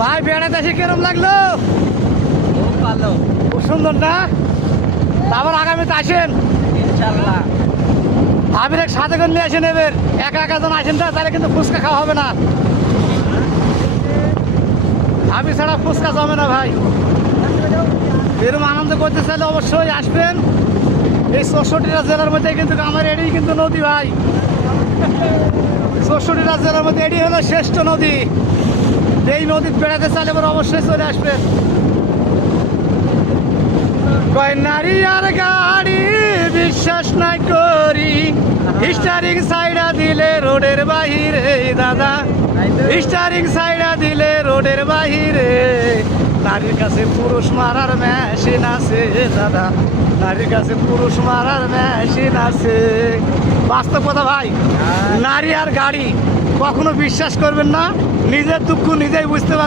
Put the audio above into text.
ভাই বেড়াতে এসে কিরম লাগলো? খুব ভালো, খুব সুন্দর না? তারপর আগামীতে আসেন ইনশাল্লাহ। ভাবির এক সাথে করে নিয়ে আসেন। এবার একা একা যখন আসেন তাহলে কিন্তু ফুচকা খাওয়া হবে না। ভাবি ছাড়া ফুচকা জমে না ভাই। এরকম আনন্দ করতে চাইলে অবশ্যই আসবেন। এই 64টা জেলার মধ্যে কিন্তু আমার এডি কিন্তু নদী ভাই। 64টা জেলার মধ্যে এডি হলো শ্রেষ্ঠ নদী। এই নদী বেড়াতে চাইলে এবার অবশ্যই চলে আসবেন। কয় নারী আর গাড়ি বিশ্বাস নাই করি, স্টারিং সাইডা দিলে রোডের বাহিরে দাদা, স্টারিং সাইডা দিলে রোডের বাহিরে। নারীর কাছে পুরুষ মারার মেশিন আছে দাদা, নারীর কাছে পুরুষ মারার মেশিন আছে। বাস্তব কথা ভাই, নারী আর গাড়ি কখনো বিশ্বাস করবেন না। নিজের দুঃখ নিজেই বুঝতে পারবেন।